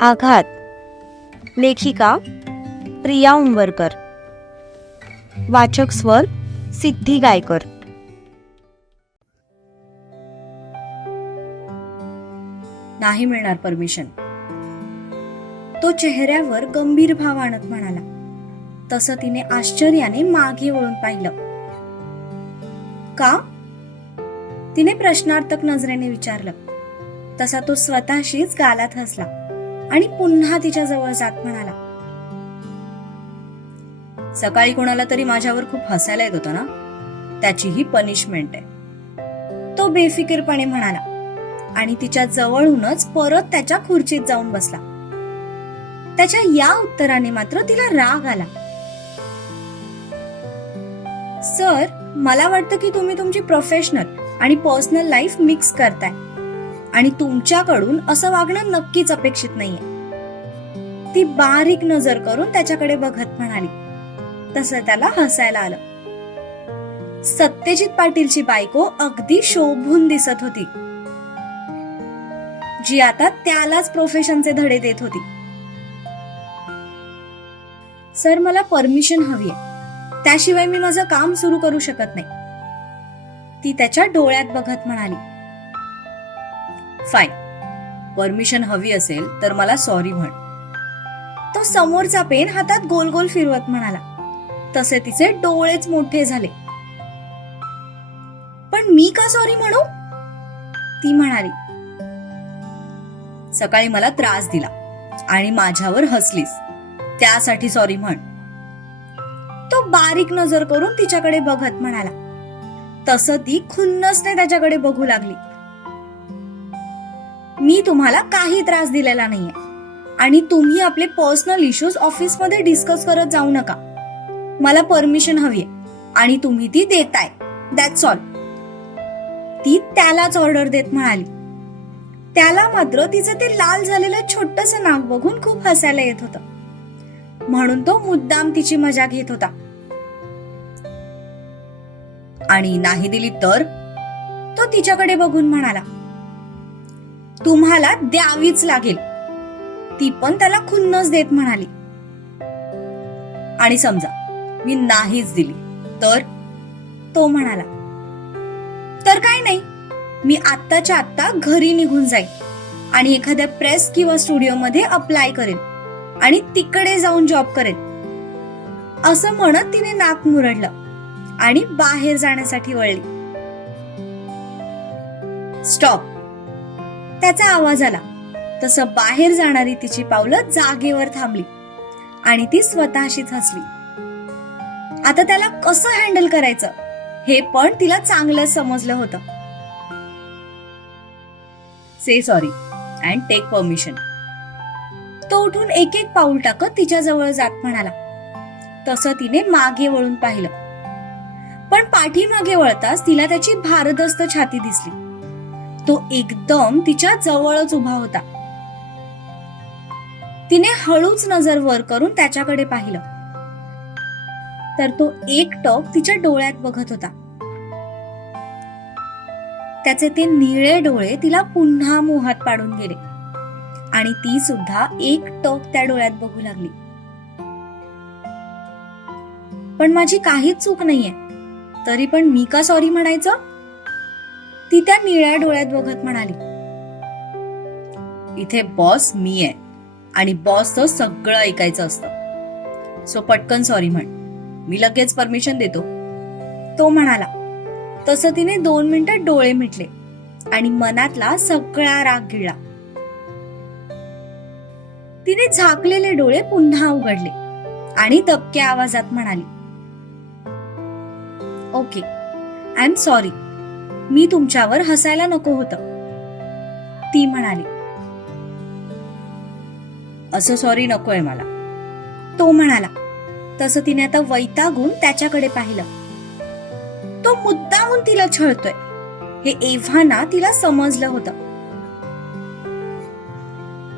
आघात. लेखिका प्रिया उंबरकर. वाचक स्वर सिद्धी गायकर. नाही मिळणार परमिशन, तो चेहऱ्यावर गंभीर भाव आणत म्हणाला. तसं तिने आश्चर्याने मागे वळून पाहिलं. का? तिने प्रश्नार्थक नजरेने विचारलं. तसा तो स्वतःशीच गालात हसला आणि पुन्हा तिच्या जवळ जात म्हणाला, सकाळी कोणाला तरी माझ्यावर खूप हसायला येत होतं ना, त्याची ही पनिशमेंट आहे, तो बेफिकीरपणे म्हणाला आणि तिच्या जवळूनच परत त्याच्या खुर्चीत जाऊन बसला. त्याच्या या उत्तराने मात्र तिला राग आला. सर, मला वाटतं की तुम्ही तुमची प्रोफेशनल आणि पर्सनल लाईफ मिक्स करताय आणि तुमच्याकडून असं वागणं नक्कीच अपेक्षित नाहीये. ती बारीक नजर करून त्याच्याकडे बघत म्हणाली. तसं त्याला हसायला आलं. सत्यजित पाटीलची बायको अगदी शोभून दिसत होती, जी आता त्यालाच प्रोफेशनचे धडे देत होती. सर, मला परमिशन हवी आहे, त्याशिवाय मी माझं काम सुरू करू शकत नाही, ती त्याच्या डोळ्यात बघत म्हणाली. फाईन, परमिशन हवी असेल तर मला सॉरी म्हण, तो समोरचा पेन हातात गोल गोल फिरवत म्हणाला. तसे तिचे डोळेच मोठे झाले. पण मी का सॉरी म्हणू? ती म्हणाली. सकाळी मला त्रास दिला आणि माझ्यावर हसलीस, त्यासाठी सॉरी म्हण, तो बारीक नजर करून तिच्याकडे बघत म्हणाला. तसं ती खुन्नसने त्याच्याकडे बघू लागली. मी तुम्हाला काही त्रास दिलेला नाहीये आणि तुम्ही आपले पर्सनल इश्यूज ऑफिस मध्ये डिस्कस करत जाऊ नका. मला परमिशन हवीये आणि तुम्ही ती देताय, दॅट्स ऑल, ती त्यालाच ऑर्डर देत म्हणाली. त्याला मात्र तिचं ते लाल झालेलं छोटस नाक बघून खूप हसायला येत होतं, म्हणून तो मुद्दाम तिची मजा घेत होता. आणि नाही दिली तर? तो तिच्याकडे बघून म्हणाला. तुम्हाला द्यावीच लागेल, ती पण त्याला खुन्नस देत म्हणाली. आणि समजा मी नाहीच दिली तर? तो म्हणाला. तर काय नाही, मी आत्ताच्या आत्ता घरी निघून जाईन आणि एखाद्या प्रेस किंवा स्टुडिओमध्ये अप्लाय करेन आणि तिकडे जाऊन जॉब करेन. असं म्हणत तिने नाक मुरडलं आणि बाहेर जाण्यासाठी वळली. स्टॉप, त्याचा आवाज आला. तसं बाहेर जाणारी तिची पावलं जागेवर थांबली आणि ती स्वतःशीच हसली. आता त्याला कसं हँडल करायचं हे पण तिला चांगलं समजलं होतं. से सॉरी अँड टेक परमिशन, तो उठून एक एक पाऊल टाकत तिच्या जवळ जात म्हणाला. तसं तिने मागे वळून पाहिलं, पण पाठीमागे वळताच तिला त्याची भारदस्त छाती दिसली. तो एकदम तिच्या जवळच उभा होता. तिने हळूच नजर वर करून त्याच्याकडे पाहिलं, तर तो एकटक तिच्या डोळ्यात बघत होता. त्याचे ते निळे डोळे तिला पुन्हा मोहात पाडून गेले आणि ती सुद्धा एकटक त्या डोळ्यात बघू लागली. पण माझी काहीच चूक नाहीये, तरी पण मी का सॉरी म्हणायचं? ती त्या निळ्या डोळ्यात बघत म्हणाली. इथे बॉस मी आहे आणि बॉसचं सगळं ऐकायचं असतं, सो पटकन सॉरी म्हण, मी लगेच परमिशन देतो, तो म्हणाला. तसं तिने 2 मिनिटं डोळे मिटले आणि मनातला सगळा राग गिळला. तिने झाकलेले डोळे पुन्हा उघडले आणि दबक्या आवाजात म्हणाली, ओके, आय एम सॉरी, मी तुमच्यावर हसायला नको होतं, ती म्हणाली. असं सॉरी नकोय मला, तो म्हणाला. तसं तिने आता वैतागून त्याच्याकडे पाहिलं. तो मुद्दामून तिला छळतोय हे एव्हाना तिला समजलं होतं.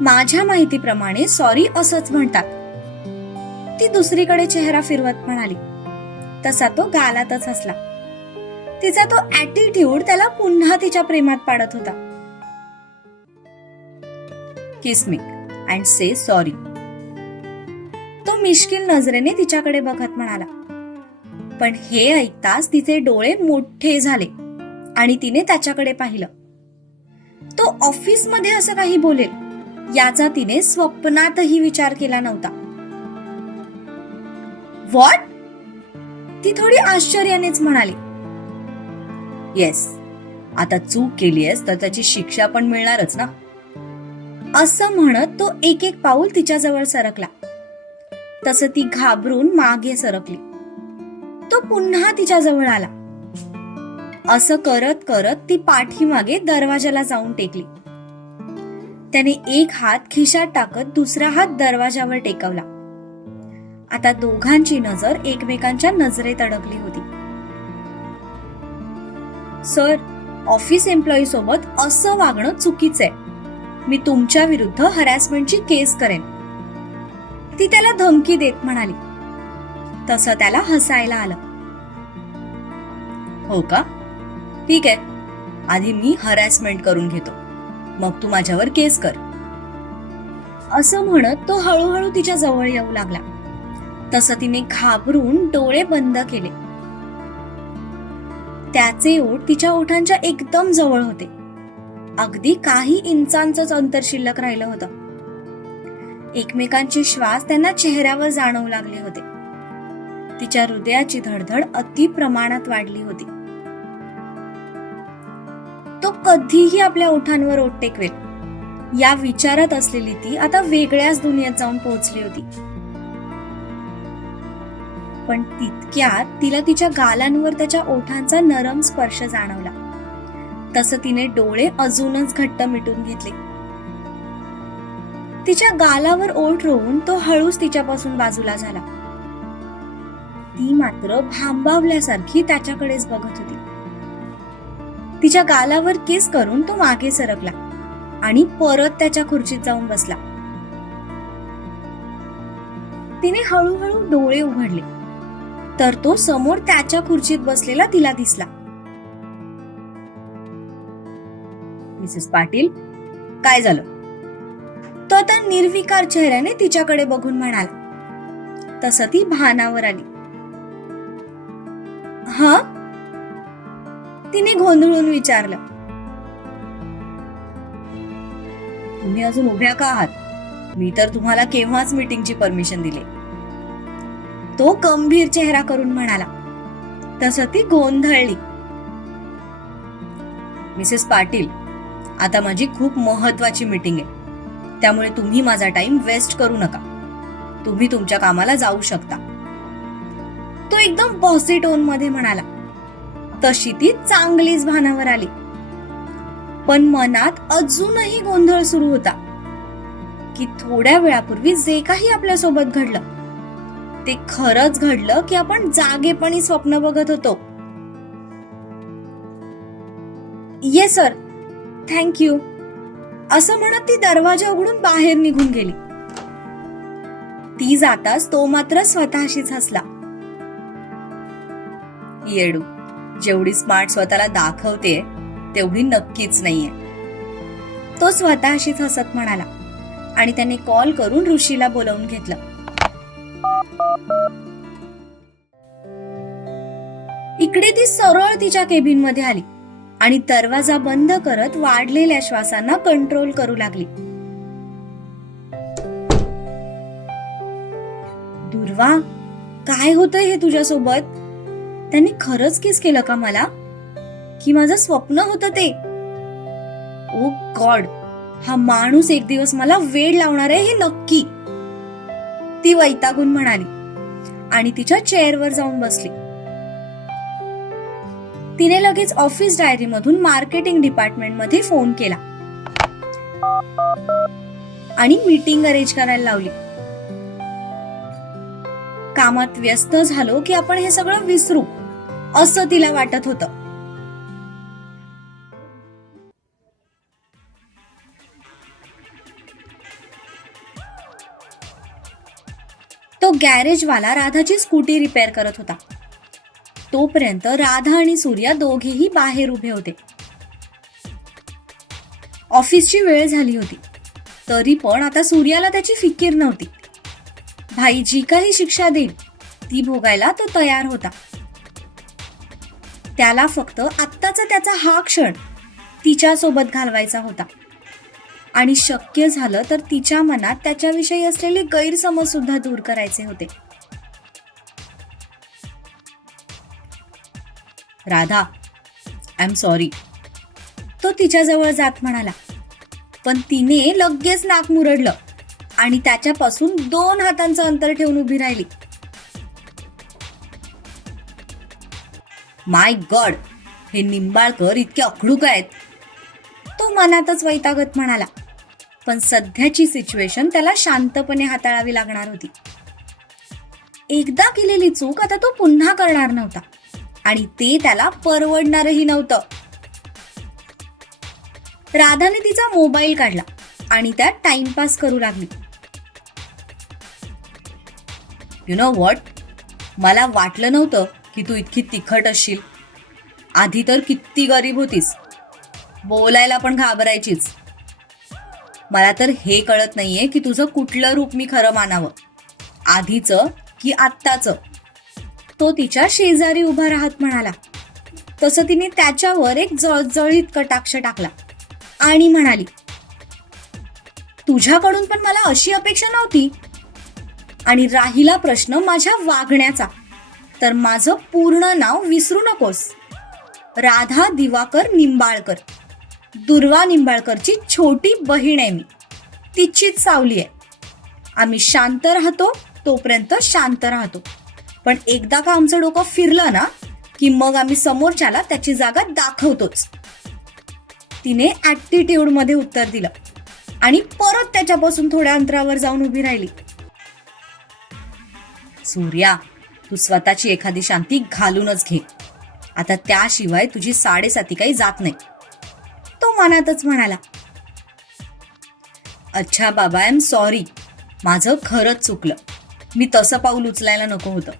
माझ्या माहितीप्रमाणे सॉरी असंच म्हणतात, ती दुसरीकडे चेहरा फिरवत म्हणाली. तसा तो गालातच हसला. तिचा तो ऍटिट्यूड त्याला पुन्हा तिच्या प्रेमात पाडत होता. किस मी, अँड से सॉरी. तो मिश्किल नजरेने तिच्याकडे बघत म्हणाला. पण हे ऐकताच तिचे डोळे मोठे झाले आणि तिने त्याच्याकडे पाहिलं. तो ऑफिसमध्ये असं काही बोलेल याचा तिने स्वप्नातही विचार केला नव्हता. व्हॉट? ती थोडी आश्चर्यानेच म्हणाली. येस, आता चूक केलीयस तर त्याची शिक्षा पण मिळणारच ना. असं म्हणत तो एक एक पाऊल तिच्याजवळ सरकला. तसं ती घाबरून मागे सरकली. तो पुन्हा तिच्याजवळ आला. असं करत करत ती पाठीमागे दरवाजाला जाऊन टेकली. त्याने एक हात खिशात टाकत दुसरा हात दरवाजावर टेकवला. आता दोघांची नजर एकमेकांच्या नजरेत अडकली होती. सर, ऑफिस एम्प्लॉई सोबत असं वागणं चुकीचं आहे. मी तुमच्या विरुद्ध हरॅसमेंटची केस करेन, ती त्याला धमकी देत म्हणाली. तसं त्याला हसायला आलं. हो का? ठीक आहे, आधी मी हरॅसमेंट करून घेतो, मग तू माझ्यावर केस कर. असं म्हणत तो हळूहळू तिच्या जवळ येऊ लागला. तसं तिने घाबरून डोळे बंद केले. त्याचे ओठ तिच्या ओठांच्या एकदम जवळ होते. अगदी काही इंचांचंच अंतर शिल्लक राहिलं होतं. एकमेकांचे श्वास त्यांना चेहऱ्यावर जाणवू लागले होते. तिच्या हृदयाची धडधड अति प्रमाणात वाढली होती. तो कधीही आपल्या ओठांवर ओठ टेकवेल या विचारात असलेली ती आता वेगळ्याच दुनियेत जाऊन पोहोचली होती. पण तितक्यात तिला तिच्या गालांवर त्याच्या ओठांचा नरम स्पर्श जाणवला. तसं तिने डोळे अजूनच घट्ट मिटून घेतले. तिच्या गालावर ओठ रोवून तो हळूच तिच्यापासून बाजूला झाला. ती मात्र भांबावल्यासारखी त्याच्याकडेच बघत होती. तिच्या गालावर किस करून तो मागे सरकला आणि परत त्याच्या खुर्चीत जाऊन बसला. तिने हळूहळू डोळे उघडले तर तो समोर त्याच्या खुर्चीत बसलेला तिला दिसला. मिसेस पाटील, काय झालं? तो आता निर्विकार चेहऱ्याने तिच्याकडे बघून म्हणाला. तसं ती भानावर आली. हा? तिने गोंधळून विचारलं. तुम्ही अजून उभ्या का आहात? मी तर तुम्हाला केव्हाच मीटिंगची परमिशन दिली. तो गंभीर चेहरा करून म्हणाला. तसं ती गोंधळली. मिसेस पाटील, आता माझी खूप महत्वाची मीटिंग आहे, त्यामुळे तुम्ही माझा टाइम वेस्ट करू नका. तुम्ही तुमच्या कामाला जाऊ शकता. तो एकदम बॉसी टोन मध्ये म्हणाला. तशी ती चांगलीच भानावर आली. पण मनात अजूनही गोंधळ सुरू होता की थोड्या वेळापूर्वी जे काही आपल्यासोबत घडलं ते खरंच घडलं की आपण जागेपणी स्वप्न बघत होतो. येस सर, थँक्यू, असं म्हणत ती दरवाजा उघडून बाहेर निघून गेली. ती जाताच तो मात्र स्वतःशीच हसला. येडू, जेवढी स्मार्ट स्वतःला दाखवते तेवढी नक्कीच नाहीये, तो स्वतःशीच हसत म्हणाला. आणि त्याने कॉल करून ऋषीला बोलावून घेतलं. इकडे ती सरळ तिच्या केबिन मध्ये आली आणि दरवाजा बंद करत वाढलेल्या श्वासांना कंट्रोल करू लागली. दुर्वा, काय होतंय हे तुझ्यासोबत? त्यांनी खरंच किस केलं का मला, की माझं स्वप्न होतं ते? ओ गॉड, हा माणूस एक दिवस मला वेड लावणार आहे हे नक्की, ती वैतागून म्हणाली आणि तिच्या चेअरवर जाऊन बसली. तिने लगेच ऑफिस डायरी मधून मार्केटिंग डिपार्टमेंट मध्ये फोन केला आणि मीटिंग अरेंज करायला लावली. कामात व्यस्त झालो की आपण हे सगळं विसरू असं तिला वाटत होतं. तो गॅरेजवाला राधाची स्कूटी रिपेअर करत होता. तोपर्यंत राधा आणि सूर्या दोघेही बाहेर उभे होते. ऑफिसची वेळ झाली होती. तरी पण आता सूर्याला त्याची फिकीर नव्हती. भाई जी काही शिक्षा देईल ती भोगायला तो तयार होता. त्याला फक्त आत्ताचा त्याचा हा क्षण तिच्यासोबत घालवायचा होता आणि शक्य झालं तर तिच्या मनात त्याच्याविषयी असलेले गैरसमज सुद्धा दूर करायचे होते. राधा, आय एम सॉरी, तो तिच्याजवळ जात म्हणाला. पण तिने लगेच नाक मुरडलं आणि त्याच्यापासून 2 हातांचं अंतर ठेवून उभी राहिली. माय गॉड, हे निंबाळकर इतके अखडूक आहेत, तो मनातच वैतागत म्हणाला. पण सध्याची सिच्युएशन त्याला शांतपणे हाताळावी लागणार होती. एकदा केलेली चूक आता तो पुन्हा करणार नव्हता आणि ते त्याला परवडणारही नव्हतं. राधाने तिचा मोबाईल काढला आणि त्यात टाइमपास करू लागली. यु नो व्हॉट, मला वाटलं नव्हतं की तू इतकी तिखट असशील. आधी तर किती गरीब होतीस, बोलायला पण घाबरायचीच. मला तर हे कळत नाहीये की तुझं कुठलं रूप मी खरं मानावं, आधीचं की आत्ताचं. तो तिच्या शेजारी उभा राहत म्हणाला. तसं तिने त्याच्यावर एक जळजळीत कटाक्ष टाकला आणि म्हणाली, तुझ्याकडून पण मला अशी अपेक्षा नव्हती. आणि राहिला प्रश्न माझ्या वागण्याचा, तर माझं पूर्ण नाव विसरू नकोस. राधा दिवाकर निंबाळकर, दुर्वा निंबाळकरची छोटी बहीण आहे मी. तिचीच सावली आहे. आम्ही शांत राहतो तोपर्यंत शांत राहतो, पण एकदा का आमचं डोकं फिरलं ना की मग आम्ही समोरच्याला त्याची जागा दाखवतोच. तिने ऍटिट्यूड मध्ये उत्तर दिलं आणि परत त्याच्यापासून थोड्या अंतरावर जाऊन उभी राहिली. सूर्या, तू स्वतःची एखादी शांती घालूनच घे. आता त्याशिवाय तुझी 7.5 काही जात नाही, तो मनातच म्हणाला. अच्छा बाबा, आय एम सॉरी, माझं खरंच चुकलं. मी तसं पाऊल उचलायला नको होतं.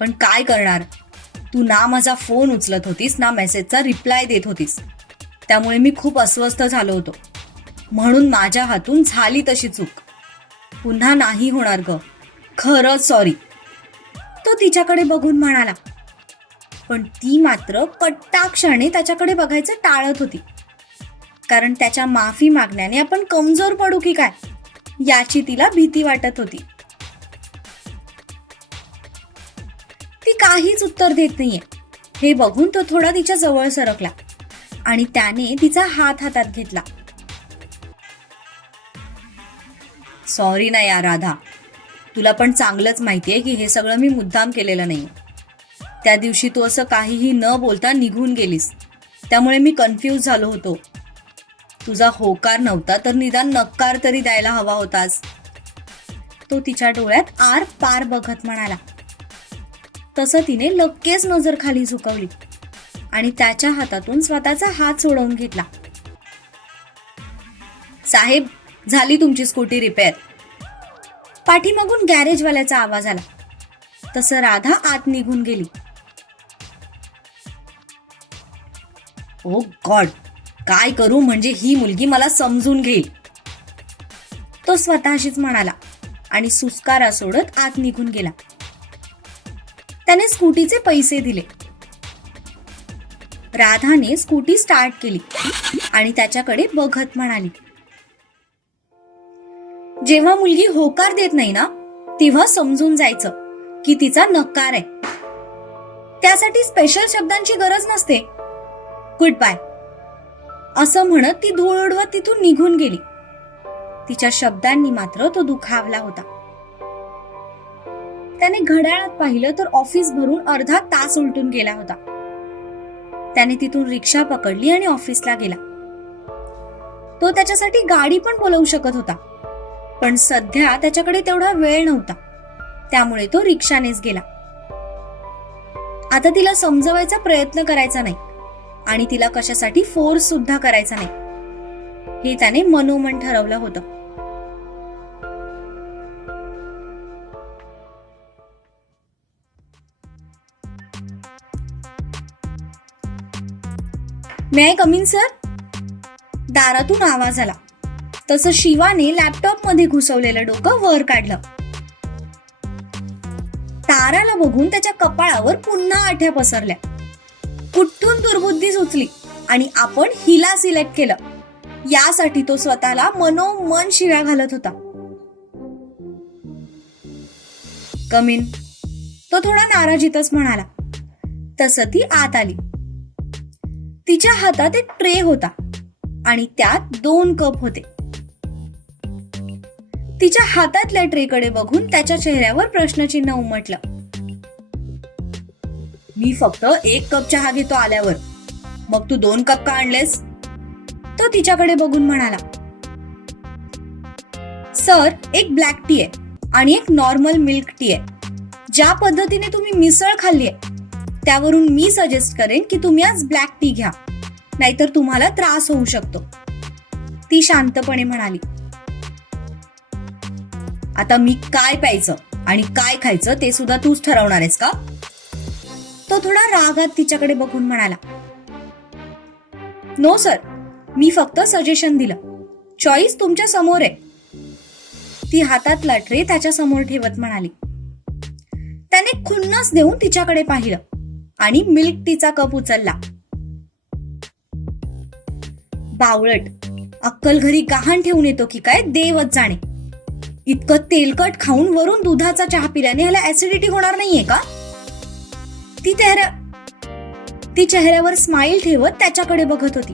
पण काय करणार, तू ना माझा फोन उचलत होतीस ना मेसेजचा रिप्लाय देत होतीस. त्यामुळे मी खूप अस्वस्थ झालो होतो. म्हणून माझ्या हातून झाली तशी चूक. पुन्हा नाही होणार ग, खरंच सॉरी, तो तिच्याकडे बघून म्हणाला. पण ती मात्र कटाक्षाने त्याच्याकडे बघायचं टाळत होती. कारण त्याच्या माफी मागण्याने आपण कमजोर पडू की काय याची तिला भीती वाटत होती. ती काहीच उत्तर देत नाहीये हे बघून तो थोडा तिच्या जवळ सरकला आणि त्याने तिचा हात हातात घेतला. सॉरी ना यार राधा, तुला पण चांगलंच माहितीये की हे सगळं मी मुद्दाम केलेलं नाही. त्या दिवशी तू असं काहीही न बोलता निघून गेलीस, त्यामुळे मी कन्फ्यूज झालो होतो. तुझा होकार नव्हता तर निदान नकार तरी द्यायला हवा होतास. तो तिच्या डोळ्यात आर पार बघत म्हणाला. तसं तिने लगेच नजर खाली झुकवली आणि त्याच्या हातातून स्वतःचा हात सोडवून घेतला. साहेब, झाली तुमची स्कूटी रिपेअर. पाठीमागून गॅरेजवाल्याचा आवाज आला. तसं राधा आत निघून गेली. ओ गॉड, काय करू म्हणजे ही मुलगी मला समजून घेईल, तो स्वतःशीच म्हणाला आणि सुस्कारा सोडत आत निघून गेला. त्याने स्कूटीचे पैसे दिले. राधाने स्कूटी स्टार्ट केली आणि त्याच्याकडे बघत म्हणाली, जेव्हा मुलगी होकार देत नाही ना तेव्हा समजून जायचं की तिचा नकार आहे. त्यासाठी स्पेशल शब्दांची गरज नसते. गुड बाय असं म्हणत ती धूळ उडवत तिथून निघून गेली. तिच्या शब्दांनी मात्र तो दुखावला होता. त्याने घड्याळात पाहिलं तर ऑफिस भरून अर्धा तास उलटून गेला होता. त्याने तिथून रिक्षा पकडली आणि ऑफिसला गेला. तो त्याच्यासाठी गाडी पण बोलवू शकत होता, पण सध्या त्याच्याकडे तेवढा वेळ नव्हता. त्यामुळे तो रिक्षानेच गेला. आता तिला समजवायचा प्रयत्न करायचा नाही आणि तिला कशासाठी फोर्स सुद्धा करायचा नाही, हे त्याने मनोमन ठरवलं होतं. मे आय कम इन सर? दारातून आवाज आला तसं शिवाने लॅपटॉप मध्ये घुसवलेलं डोकं वर काढलं. ताराला बघून त्याच्या कपाळावर पुन्हा आठ्या पसरल्या. कुठून दुर्बुद्धी सुचली आणि आपण हिला सिलेक्ट केलं यासाठी तो स्वतःला मनोमन शिव्या घालत होता. कमीन, तो थोडा नाराजीतच म्हणाला. तसं ती आत आली. तिच्या हातात एक ट्रे होता आणि त्यात 2 कप होते. तिच्या हातातल्या ट्रेकडे बघून त्याच्या चेहऱ्यावर प्रश्नचिन्ह उमटलं. मी फक्त 1 कप चहा घेतो आल्यावर, मग तू 2 कप का आणलेस? तो तिच्याकडे बघून म्हणाला. सर, एक ब्लॅक टी आहे आणि एक नॉर्मल मिल्क टी आहे. ज्या पद्धतीने तुम्ही मिसळ खाल्ली आहे त्यावरून मी सजेस्ट करेन की तुम्ही आज ब्लॅक टी घ्या, नाहीतर तुम्हाला त्रास होऊ शकतो. ती शांतपणे म्हणाली. आता मी काय प्यायचं आणि काय खायचं ते सुद्धा तूच ठरवणार आहेस का? तो थोडा रागात तिच्याकडे बघून म्हणाला. नो सर, मी फक्त सजेशन दिलं. चॉईस तुमच्या समोर आहे. ती हातातला ट्रे त्याच्या समोर ठेवत म्हणाली. त्याने खुन्नस देऊन तिच्याकडे पाहिलं आणि मिल्क टीचा कप उचलला. बावळट, अक्कल घरी गहाण ठेवून येतो की काय देवच जाणे. इतकं तेलकट खाऊन वरून दुधाचा चहा पिल्याने ह्याला ऍसिडिटी होणार नाहीये का? ती चेहऱ्यावर स्माइल ठेवत त्याच्याकडे बघत होती,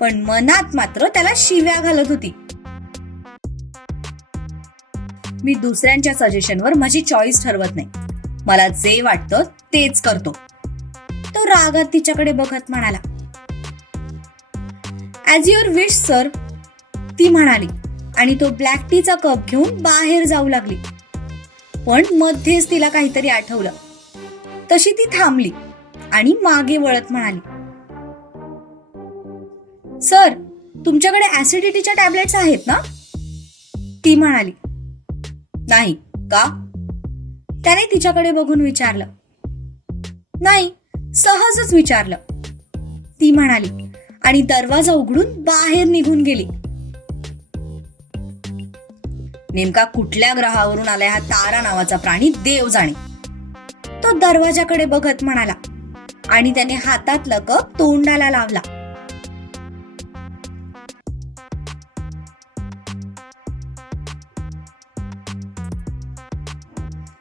पण मनात मात्र त्याला शिव्या घालत होती. मी दुसऱ्यांच्या सजेशनवर माझी चॉईस ठरवत नाही. मला जे वाटतं तेच करतो. तो रागात तिच्याकडे बघत म्हणाला. ॲज युअर विश सर, ती म्हणाली आणि तो ब्लॅक टीचा कप घेऊन बाहेर जाऊ लागली. पण मध्येच तिला काहीतरी आठवलं. तशी ती थांबली आणि मागे वळत म्हणाली. सर, तुमच्याकडे ऍसिडिटीच्या टॅबलेट्स आहेत ना? ती म्हणाली. नाही का? त्याने तिच्याकडे बघून विचारलं. नाही, सहजच विचारलं, ती म्हणाली आणि दरवाजा उघडून बाहेर निघून गेली. नेमका कुठल्या ग्रहावरून आलाय हा तारा नावाचा प्राणी देव जाणे. तो दरवाजाकडे बघत म्हणाला आणि त्याने हातातलं कप तोंडाला लावला.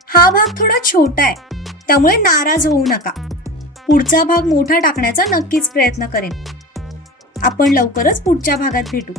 हा भाग थोडा छोटा आहे, त्यामुळे नाराज होऊ नका. पुढचा भाग मोठा टाकण्याचा नक्कीच प्रयत्न करेन. आपण लवकरच पुढच्या भागात भेटू.